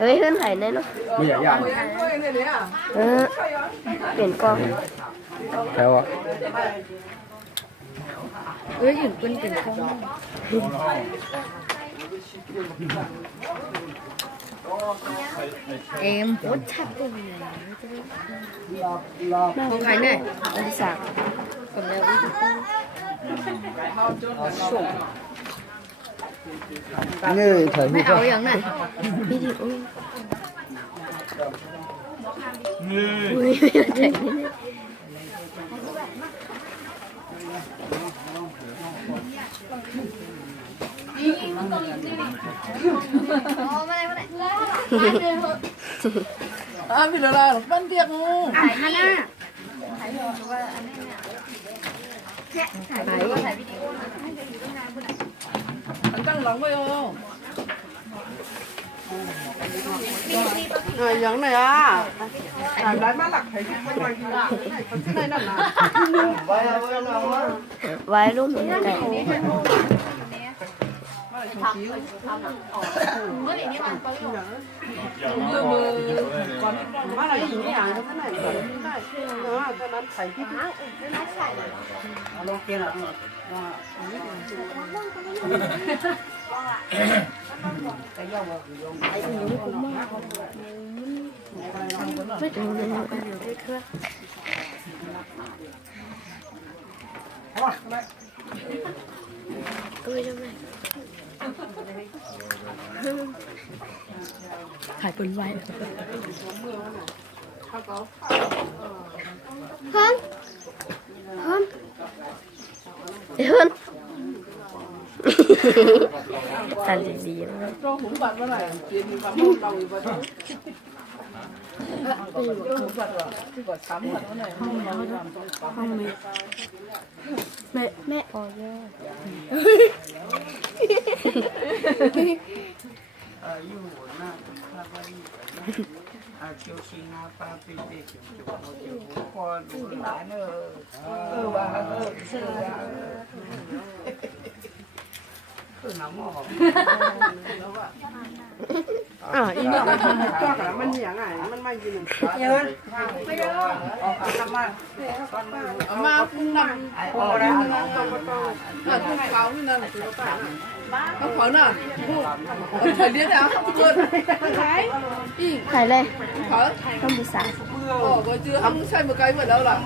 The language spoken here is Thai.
เฮ้ยขึ้นไห่แน่เนาะ ไม่อยากย่าง เเปลี่ยนกล้อง แล้วอ่ะ อยู่เป็นเปลี่ยนกล้องเอ็มวัดชัดเลยของใครเนี่ยอันที่สามกับแมววิธีส่ง นี่ถ่ายรู ไม่ ป เอาอย่างนั้นวิดีโออุ้ยถ่ายนี่พี่ละบ้านเดียกงูถ่ายมาหน้าถ่ายว่าอันนี้เนี่ยถ่ายวิดีโอมันตั้งหลังไว้อย่างไหนอ่ะได้มาหลักไทยไม่ไหวที่ละที่ไหนนั่นนะ ไว้รูปหนูแต่ก่อนมาอะไรอย่างนี้อย่างนั้นไหนได้ตอนนั้นไข่ที่โลเกล่ะไม่ถึงเลยถ่ายเป็นไว้ฮันตันดีๆนะ cho húng bật vào này tiền thì vào mông đầu vào đó húng bật rồi chứ còn sắm bật vào này không mẹ ở đây chiều xin pa pi để chụp con đủ lại nữa bà ý nhỏ cho cả mình nhảy này mình may gì nữa mà cũng nằm là không cáo như nào không phải nào thời điểm nào luôn tháiถ่ายเลย phải ต้องมีสาย có chưa không xây một cây vào đâu là